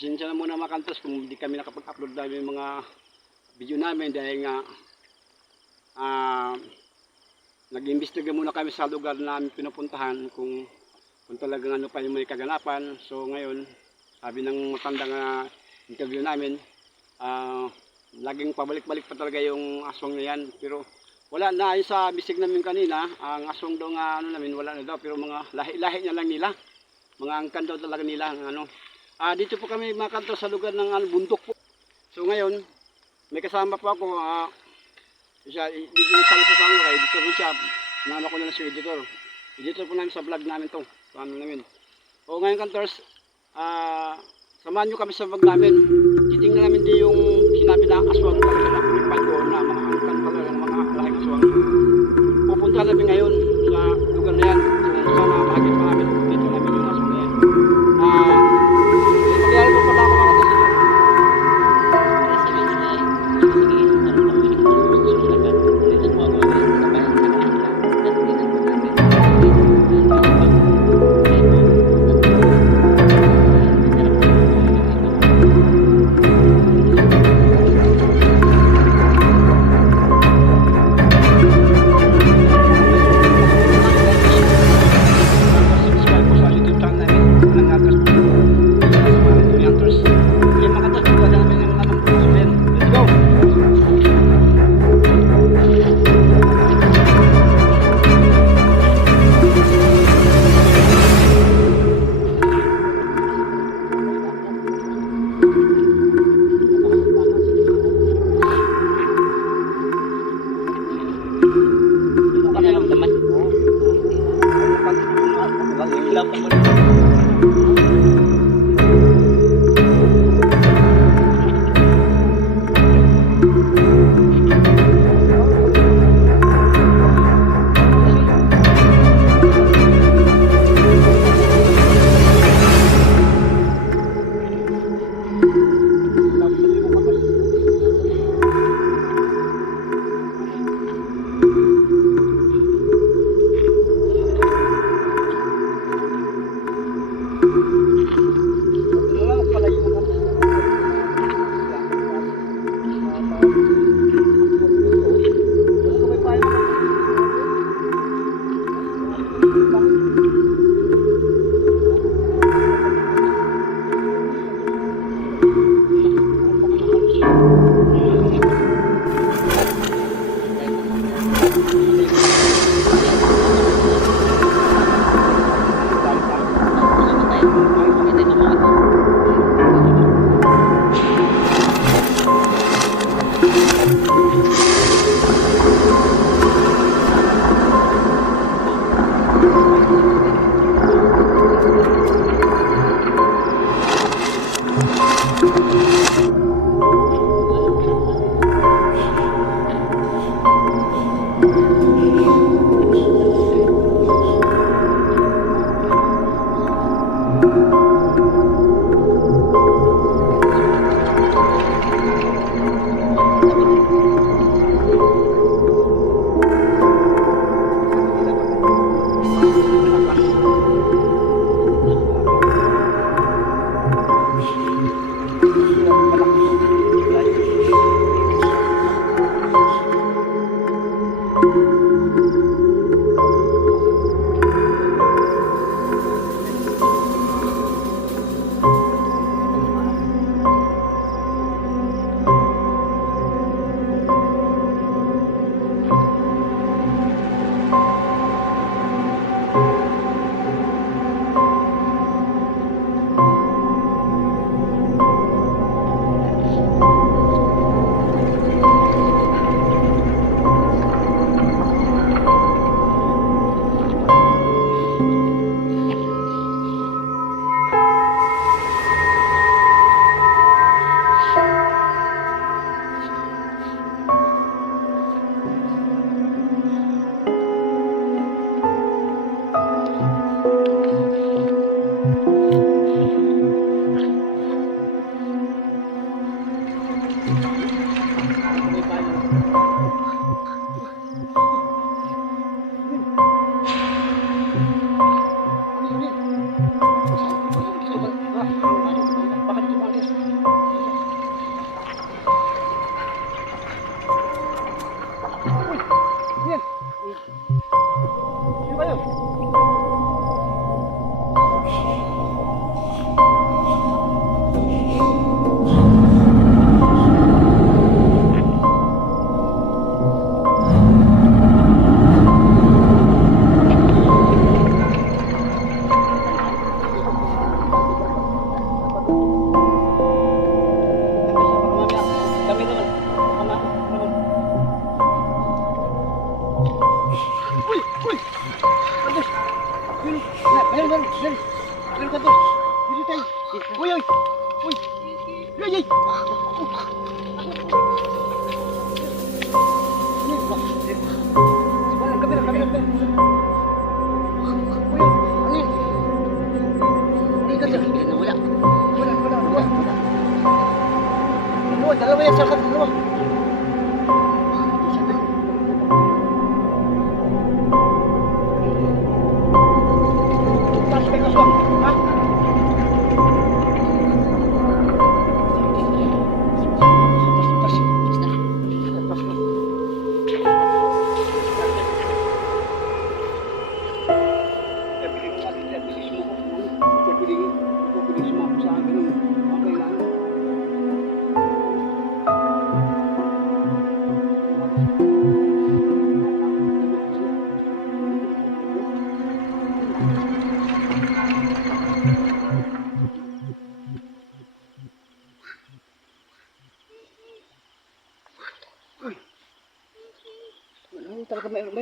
Pasensya na muna mga kung hindi kami nakapag-upload yung mga video namin dahil nga ah nag-imbestiga muna kami sa lugar na namin pinupuntahan kung kung talagang ano pa yung may kaganapan. So ngayon, sabi ng matandang uh, interview namin, ah laging pabalik-balik pa talaga yung aswang na yan. Pero wala na, yung sa bisig namin kanina, ang aswang daw nga ano namin, wala na daw. Pero mga lahi-lahi na lang nila. Mga angkan daw talaga nila. Ano. Ah, dito po kami mga kanto sa lugar ng ano, bundok po. So ngayon, may kasama po ako. ah siya, dito sa sa kay dito rin siya. Sinama ko na lang si editor. Editor po namin sa vlog namin to. Sa ano namin. O ngayon kantors, ah samahan nyo kami sa vlog namin. Titingnan namin din yung sinabi na aswang talaga na kumipad na mga angkan talaga ng mga lahing aswang. Pupunta namin ngayon sa lugar na yan. Sana makakita namin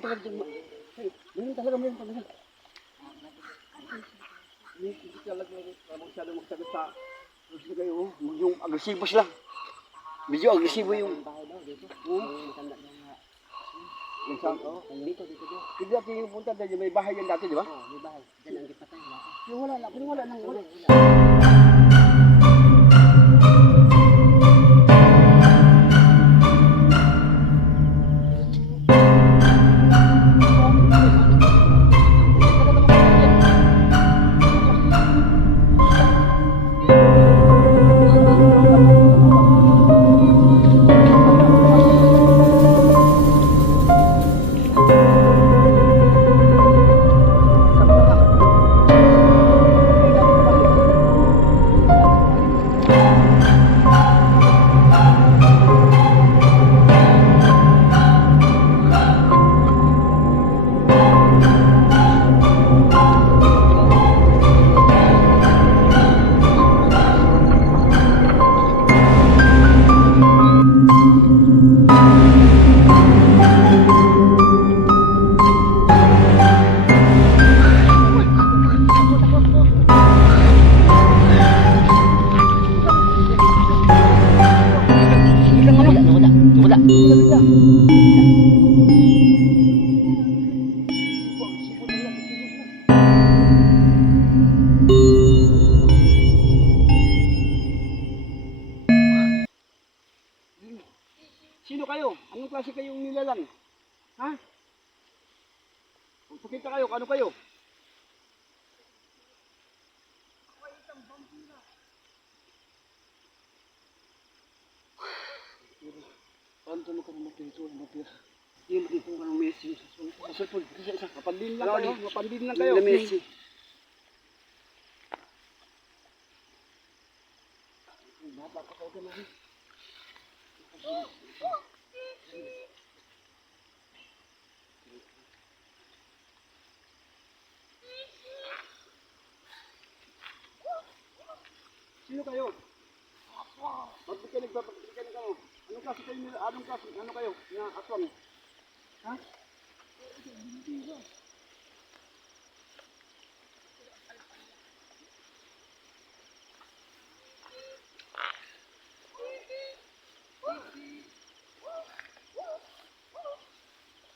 mayroon talaga dyan. Mayroon talaga, mayroon talaga. Hindi talaga masyado magsagot sa gusto kayo, yung agresibo sila. Medyo agresibo yung. Oo. Yung sa, oh, dito, dito, dito. Hindi natin yung punta dahil may bahay yan dati, di ba? Oo, may bahay. Diyan ang gipatay. Yung wala na, wala wala. Wala, Kapandin lang kayo. Kapandin lang kayo. Messi. Bata kayo naman.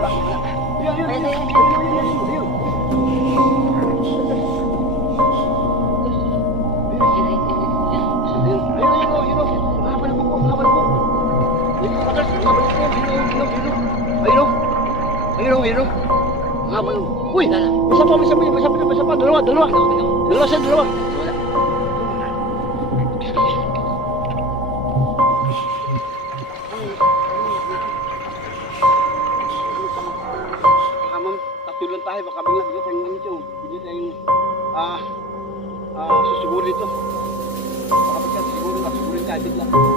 Ayun. Ayun, ayun, ayun. Habal. Uy, isa pa, isa pa, isa pa, isa pa. Dalawa, dalawa. Dalawa siya, dalawa. Susiguro dito. Baka bigla siguro na, siguro tayo bigla. Ano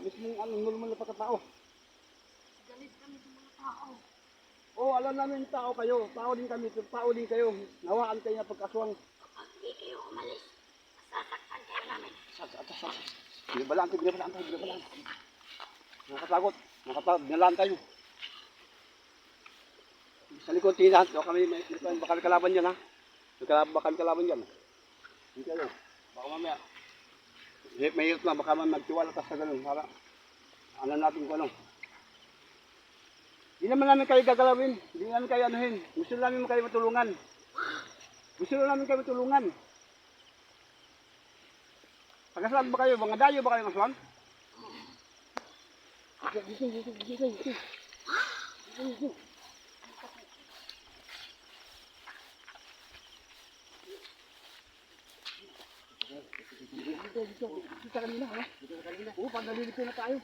mismong ano, normal na pagkatao. Oo, oh, alam namin tao kayo. Tao din kami. Tao din kayo. Nawaan kayo na pagkaswang. Hindi kayo umalis. Sasaktan kayo namin. Sa, sa, sa, sa. Binabalaan tayo, binabalaan tayo, binabalaan. Nakakatakot. Nakatakot. Binalaan tayo. Sa likod, tinahan. Baka kami, baka kalaban dyan, ha? Baka kalaban dyan. Hindi kayo. Baka mamaya. May, may hirap na. Baka mamaya magtiwala ka sa ganun. Para, ano natin kung ano. Hindi naman namin kayo gagalawin. Hindi namin kayo anuhin. Gusto namin kayo matulungan. Gusto namin kayo matulungan. Pagkasal ba kayo? Mga dayo ba kayo ng aswan? Dito, dito, dito, dito. Dito, dito. Sa kanina, ha? Dito kanina. Oo, pag nalilito na tayo.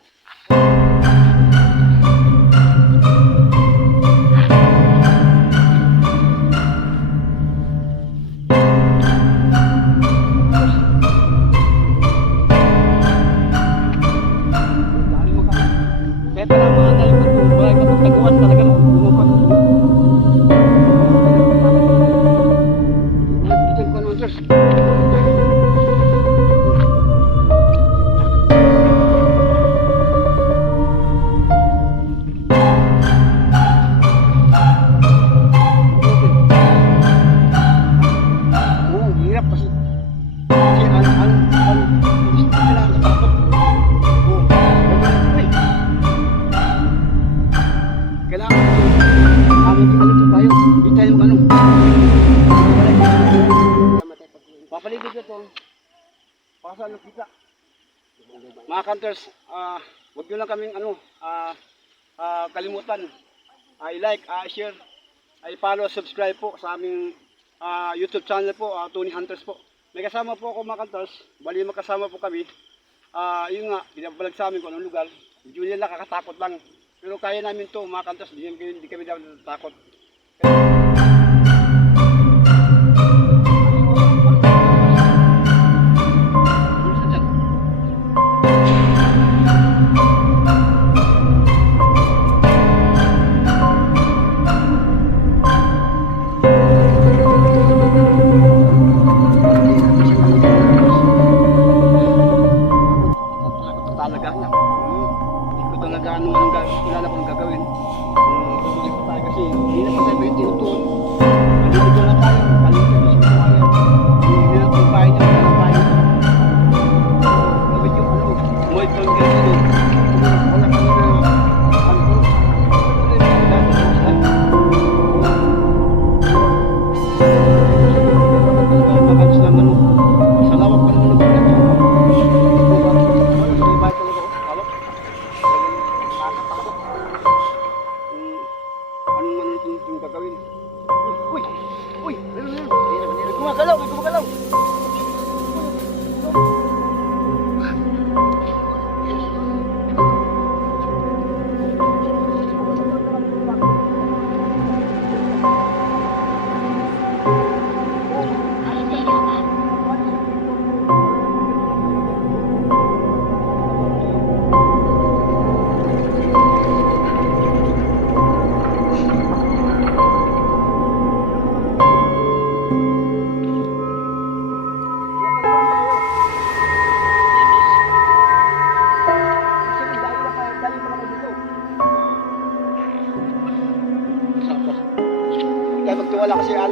Mga counters, ah, huwag nyo lang kaming ano, ah, ah, kalimutan. I-like, i-share, i-follow, subscribe po sa aming ah, YouTube channel po, ah, Tony Hunters po. May kasama po ako mga counters, bali magkasama po kami. Ah, yun nga, binabalag sa amin kung anong lugar. Medyo nila nakakatakot lang. Pero kaya namin to mga counters, hindi, hindi kami dapat natatakot. gumagalaw, may gumagalaw.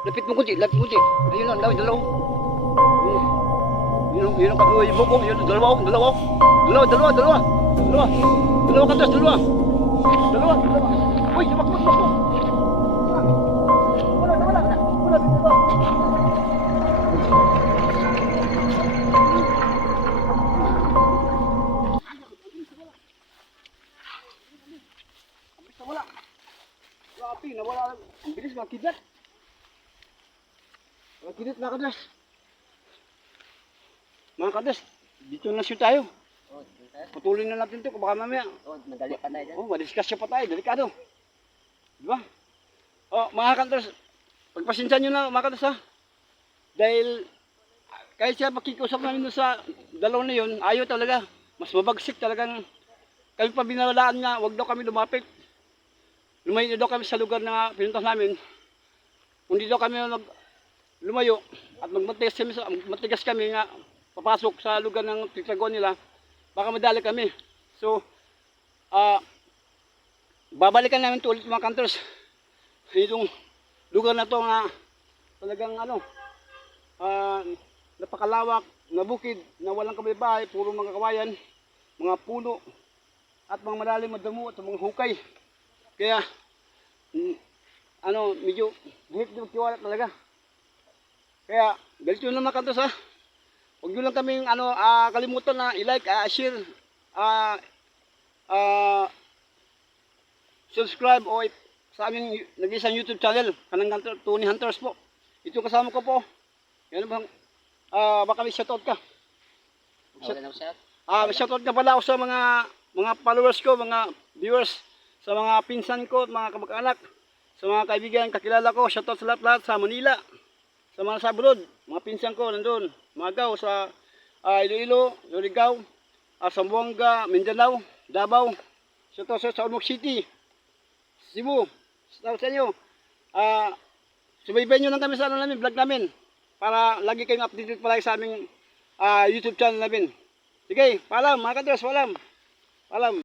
Dalawa, oh, dalawa. Dalawa, dalawa. Oh, lapit mo kunti, lapit mo kunti. Ayun lang, daw, dalawa. Yun, yun, yun, yun, yung buko, yun, dalawa, oh, dalawa. Dalawa, dalawa, dalawa. Dalawa. Dalawa kanto, dalawa. Dalawa, dalawa. Uy, yumak, yumak, yumak. Wala, wala, wala. Wala. Basta wala. Grabe, nawala. Ang bilis mga kidlat. Mga kidlat mga kadlas. Mga kadlas, dito na siya tayo. Oh. Patuloy na natin ito, baka mamaya. Oh, madali pa tayo dyan. Oh, madiscuss pa tayo, delikado. Di ba? Oh, mga kadlas, pagpasensya nyo na mga kadlas ha. Dahil kahit siya makikusap namin doon sa dalaw na yun, ayaw talaga. Mas mabagsik talagang kami pa binalaan nga, wag daw kami lumapit. Lumayo daw kami sa lugar na pinuntas namin. Kung di daw kami mag lumayo at magmatigas kami, sa, matigas kami nga papasok sa lugar ng titaguan nila, baka madali kami. So, ah, babalikan namin ulit mga kantors. Itong lugar na to nga talagang ano, ah, napakalawak na bukid na walang kabaybahay, puro mga kawayan, mga puno, at mga malalim na damo at mga hukay. Kaya, mm, ano, medyo hihit din magtiwala talaga. Kaya, ganito yun mga kantos ha. Huwag nyo lang kaming ano, ah, kalimutan na i-like, ah, share, ah, ah, subscribe o sa aming nag-isang YouTube channel, Kanang Hunter, Tony Hunters po. Ito kasama ko po. Yan bang, ah, baka may shoutout ka. Na. Ah, may shoutout ka pala ako sa mga mga followers ko, mga viewers, sa mga pinsan ko, mga kamag-anak, sa mga kaibigan, kakilala ko, shoutout sa lahat-lahat sa Manila, sa mga sa mga pinsan ko nandun, Magaw sa ah, Iloilo, Loligaw, ah, Zamboanga, Mindanao, Davao, sa, sa Ormoc City, Cebu, shoutout sa inyo. Ah, subaybayan nyo lang kami sa ano namin, vlog namin, para lagi kayong updated palagi sa aming ah, YouTube channel namin. Sige, paalam, mga kadros, paalam. Paalam.